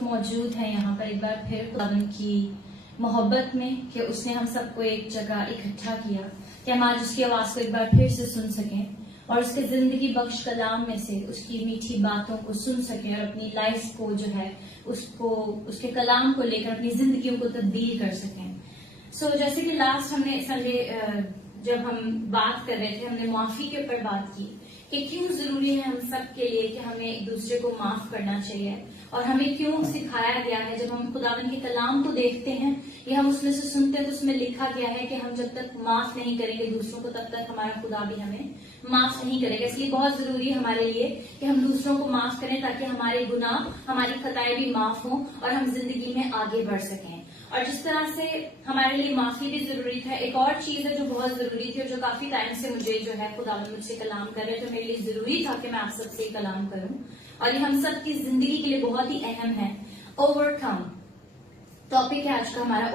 موجود ہیں یہاں پر ایک بار پھر خداوند کی محبت میں کہ اس نے ہم سب کو ایک جگہ اکٹھا کیا کہ ہم آج اس کی آواز کو ایک بار پھر سے سن سکیں اور اس کے زندگی بخش کلام میں سے اس کی میٹھی باتوں کو سن سکیں اور اپنی لائف کو جو ہے اس کے کلام کو لے کر اپنی زندگیوں کو تبدیل کر سکیں. جیسے کہ لاسٹ ہم نے سنڈے جب ہم بات کر رہے تھے ہم نے معافی کے اوپر بات کی کہ کیوں ضروری ہے ہم سب کے لیے کہ ہمیں ایک دوسرے کو معاف کرنا چاہیے اور ہمیں کیوں سکھایا گیا ہے. جب ہم خداوند کے کلام کو دیکھتے ہیں یا ہم اس میں سے سنتے ہیں تو اس میں لکھا گیا ہے کہ ہم جب تک معاف نہیں کریں گے دوسروں کو تب تک ہمارا خدا بھی ہمیں معاف نہیں کرے گا. اس لیے بہت ضروری ہے ہمارے لیے کہ ہم دوسروں کو معاف کریں تاکہ ہمارے گناہ ہماری خطائیں بھی معاف ہوں اور ہم زندگی میں آگے بڑھ سکیں. اور جس طرح سے ہمارے لیے معافی بھی ضروری تھا, ایک اور چیز ہے جو بہت ضروری تھی اور جو کافی ٹائم سے مجھے جو ہے خداوند مجھ سے کلام کر رہے تو میرے لیے ضروری تھا کہ میں آپ سب سے کلام کروں اور یہ ہم سب کی زندگی کے لیے بہت ہی اہم ہے. اوور کم ٹاپک ہے آج کا ہمارا,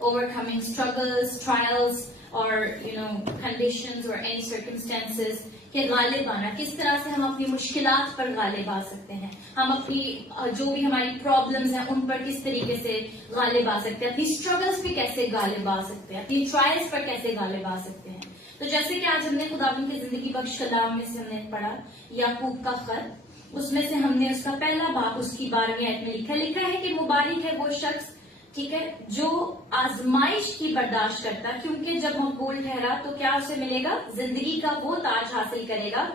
اوور کمنگ اسٹرگلز, ٹرائلز اور کنڈیشنز اور اینی سرکمسٹانسز کہ غالب آنا, کس طرح سے ہم اپنی مشکلات پر غالب آ سکتے ہیں, ہم اپنی جو بھی ہماری پرابلمز ہیں ان پر کس طریقے سے غالب آ سکتے ہیں, اپنی اسٹرگلز پہ کیسے غالب آ سکتے ہیں, اپنی ٹرائلز پر کیسے غالب آ سکتے ہیں. تو جیسے کہ آج ہم نے خداوند کی زندگی بخش کلام میں سے ہم نے پڑھا یعقوب کا خط, اس میں سے ہم نے اس کا پہلا باب اس کی 12ویں آیت میں لکھا ہے کہ مبارک ہے وہ شخص, ٹھیک ہے, جو آزمائش کی برداشت کرتا, کیونکہ جب مقبول ٹھہرا تو کیا اسے ملے گا, زندگی کا وہ تاج حاصل کرے گا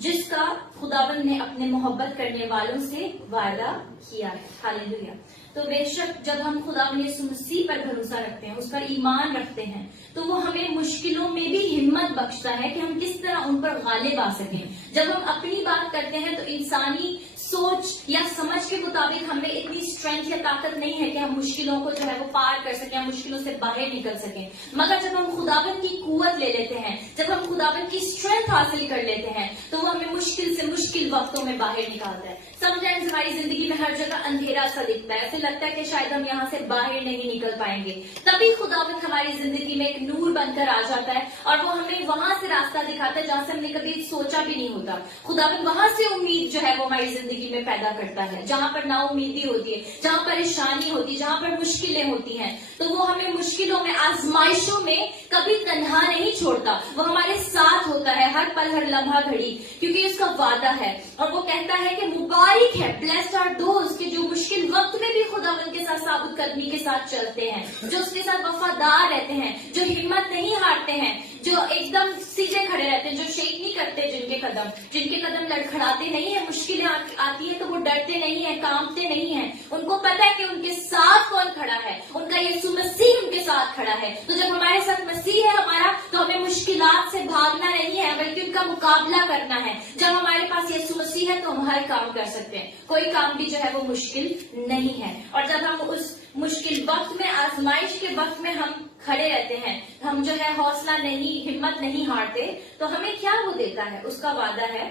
جس کا خداوند نے اپنے محبت کرنے والوں سے وعدہ کیا ہے. ہاللیلویا. تو بے شک جب ہم خداوند یسوع مسیح پر بھروسہ رکھتے ہیں, اس پر ایمان رکھتے ہیں, تو وہ ہمیں مشکلوں میں بھی ہمت بخشتا ہے کہ ہم کس طرح ان پر غالب آ سکیں. جب ہم اپنی بات کرتے ہیں تو انسانی سوچ یا سمجھ کے مطابق ہمیں اتنی اسٹرینتھ یا طاقت نہیں ہے کہ ہم مشکلوں کو جو ہے وہ پار کر سکیں یا مشکلوں سے باہر نکل سکیں. مگر جب ہم خداوند کی قوت لے لیتے ہیں, جب ہم خداوند کی اسٹرینتھ حاصل کر لیتے ہیں تو وہ ہمیں مشکل سے مشکل وقتوں میں باہر نکالتا ہے. سم ٹائمز ہماری زندگی میں ہر جگہ اندھیرا سا دکھتا ہے, ایسے لگتا ہے کہ شاید ہم یہاں سے باہر نہیں نکل پائیں گے, تبھی خداوند ہماری زندگی میں ایک نور بن کر آ جاتا ہے اور وہ ہمیں وہاں سے راستہ دکھاتا ہے جہاں سے ہم نے کبھی سوچا بھی نہیں ہوتا. خداوند وہاں سے امید جو ہے وہ ہماری زندگی میں پیدا کرتا ہے, جہاں پر نا امیدی ہوتی ہے, جہاں پریشانی ہوتی ہے, جہاں پر مشکلیں ہوتی ہیں, تو وہ ہمیں مشکلوں میں, آزمائشوں میں کبھی تنہا نہیں چھوڑتا, وہ ہمارے ساتھ ہوتا ہے ہر پل ہر لمحہ گھڑی, کیونکہ اس کا وعدہ ہے اور وہ کہتا ہے کہ مبارک ہے, بلیسڈ آر دوز کہ جو مشکل وقت میں بھی خداوند کے ساتھ ثابت قدمی کے ساتھ چلتے ہیں, جو اس کے ساتھ وفادار رہتے ہیں, جو ہمت نہیں ہارتے ہیں, جو ایک دم سیدھے کھڑے رہتے ہیں, جو شیک نہیں کرتے, جن کے قدم لڑکھڑاتے نہیں ہیں, مشکلیں آتی ہیں تو وہ ڈرتے نہیں ہیں, کانپتے نہیں ہیں, ان کو پتا ہے کہ ان کے ساتھ کون کھڑا ہے, ان کا یسوع مسیح ان کے ساتھ کھڑا ہے. تو جب ہمارے ساتھ مسیح ہے ہمارا تو ہمیں مشکلات سے بھاگنا نہیں ہے بلکہ ان کا مقابلہ کرنا ہے. جب ہمارے پاس یسوع مسیح ہے تو ہم ہر کام کر سکتے ہیں, کوئی کام بھی جو ہے وہ مشکل نہیں ہے. اور جب ہم اس مشکل وقت میں, آزمائش کے وقت میں ہم کھڑے رہتے ہیں, ہم جو ہے حوصلہ نہیں, ہمت نہیں ہارتے, تو ہمیں کیا وہ دیتا ہے, اس کا وعدہ ہے,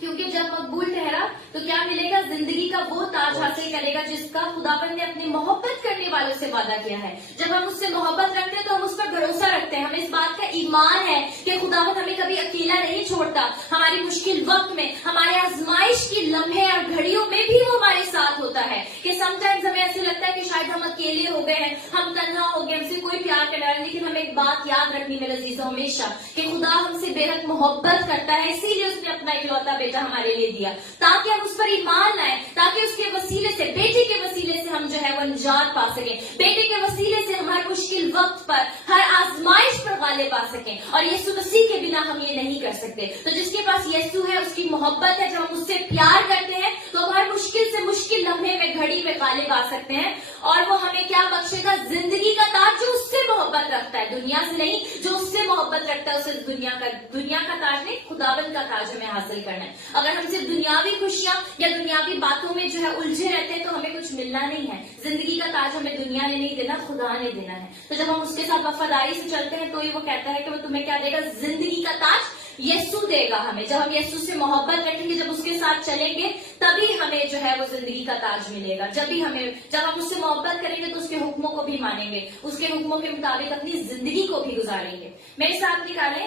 کیونکہ جب مقبول ٹھہرا تو کیا ملے گا, زندگی کا وہ تاج حاصل کرے گا جس کا خداوند نے اپنے محبت کرنے والوں سے وعدہ کیا ہے. جب ہم اس سے محبت رکھتے ہیں تو ہم اس پر بھروسہ رکھتے ہیں, ہمیں اس بات کا ایمان ہے کہ خداوند ہمیں کبھی اکیلا نہیں چھوڑتا, ہماری مشکل وقت میں, ہمارے آزمائش کی لمحے اور گھڑیوں میں بھی وہ ہمارے ساتھ ہوتا ہے. کہ سم ٹائمز ہمیں ایسے لگتا ہے کہ شاید ہم اکیلے ہو گئے ہیں, ہم تنہا ہو گئے, ہم سے کوئی پیار کرنا ہے, لیکن ہمیں ایک بات یاد رکھنی میرے عزیزوں ہمیشہ کہ خدا ہم سے بے حد محبت کرتا ہے, اسی لیے اس نے اپنا اکلوتا بیٹا ہمارے لیے دیا تاکہ ہم اس پر ایمان لائیں, تاکہ اس کے وسیلے سے, بیٹے کے وسیلے سے ہم جو ہے وہ نجات پا سکیں, بیٹے کے وسیلے سے ہم ہر مشکل وقت پر, ہر آزمائش پر غالب آ سکیں. اور یسوع مسیح کے بنا ہم یہ نہیں کر سکتے. تو جس کے پاس یسوع ہے, اس کی محبت ہے, جب ہم اس سے پیار کرتے ہیں تو ہم ہر مشکل سے مشکل لمحے میں, گھڑی میں غالب آ سکتے ہیں. اور وہ ہمیں کیا بخشے گا, زندگی کا تاج جو اس سے محبت رکھتا ہے, دنیا سے نہیں, جو اس سے محبت رکھتا ہے اسے دنیا کا تاج نہیں, خداوند کا تاج ہمیں حاصل کرنا ہے. اگر ہم صرف دنیاوی خوشیاں یا دنیاوی باتوں میں جو ہے الجھے رہتے ہیں تو ہمیں کچھ ملنا نہیں ہے. زندگی کا تاج ہمیں دنیا نے نہیں دینا, خدا نے دینا ہے. تو جب ہم اس کے ساتھ وفاداری سے چلتے ہیں تو ہی وہ کہتا ہے کہ وہ تمہیں کیا دے گا, زندگی کا تاج یسوع دے گا ہمیں. جب ہم یسوع سے محبت رکھیں گے, جب اس کے ساتھ چلیں گے, تبھی ہمیں جو ہے وہ زندگی کا تاج ملے گا. جب ہم اس سے محبت کریں گے تو اس کے حکموں کو بھی مانیں گے, اس کے حکموں کے مطابق اپنی زندگی کو بھی گزاریں گے. میرے ساتھ نکالیں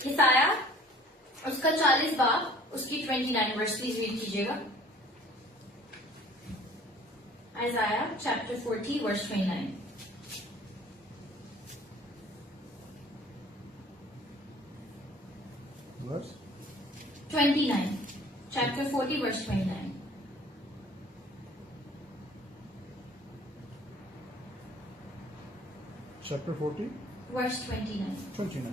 یسایہ اس کا 40 باب, اس کی 29 ورس, پلیز ریڈ کیجیے گا. Isaiah chapter 40 verse 29. Verse 29. Chapter 40 verse 29. chapter 40, Verse 29. 29.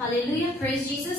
Hallelujah, praise Jesus.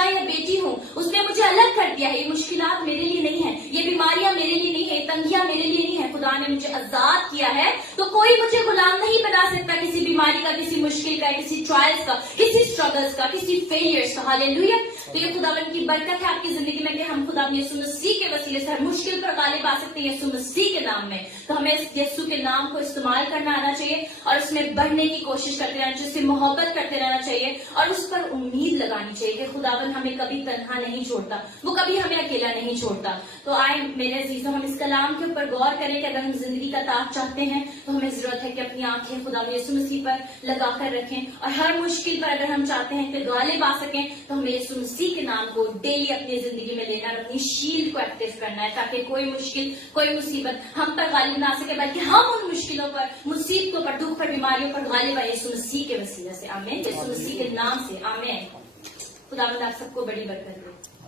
بیٹا یا بیٹی ہوں اس نے مجھے الگ کر دیا ہے. یہ مشکلات میرے لیے نہیں ہے, یہ بیماریاں میرے لیے نہیں ہے, یہ تنگیاں میرے لیے نہیں ہے. خدا نے مجھے آزاد کیا ہے تو کوئی مجھے غلام نہیں بنا سکتا کسی بیماری کا, کسی مشکل کا, کسی ٹرائلز کا, کسی اسٹرگلز کا, کسی فیلئرز کا. ہاللیلویا. تو یہ خداوند کی برکت ہے آپ کی زندگی میں کہ ہم خدا یسوع مسیح کے وسیلے سے ہر مشکل پر غالب آ سکتے ہیں یسوع مسیح کے نام میں. تو ہمیں اس یسوع کے نام کو استعمال کرنا آنا چاہیے اور اس میں بڑھنے کی کوشش کرتے رہنا چاہیے, اس سے محبت کرتے رہنا چاہیے اور اس پر امید لگانی چاہیے کہ خداوند ہمیں کبھی تنہا نہیں چھوڑتا, وہ کبھی ہمیں اکیلا نہیں چھوڑتا. تو آئے میرے عزیزوں ہم اس کلام کے اوپر غور کریں کہ اگر ہم زندگی کا تاج چاہتے ہیں تو ہمیں ضرورت ہے کہ اپنی آنکھیں خدا یسوع مسیح پر لگا کر رکھیں اور ہر مشکل پر اگر ہم چاہتے ہیں کہ غالب آ سکیں تو ہمیں یسوع مسیح کے نام کو ڈیلی اپنی زندگی میں لینا اور اپنی شیلڈ کو ایکٹیو کرنا ہے تاکہ کوئی مشکل, کوئی مصیبت ہم پر غالب نہ آ سکے بلکہ ہم ان مشکلوں پر, مصیبتوں پر, دکھ پر, بیماریوں پر غالب آئے یسوع مسیح کے وسیلے سے. آمین. یسوع مسیح کے نام سے آمین. خداوند آپ سب کو بڑی برکت دے.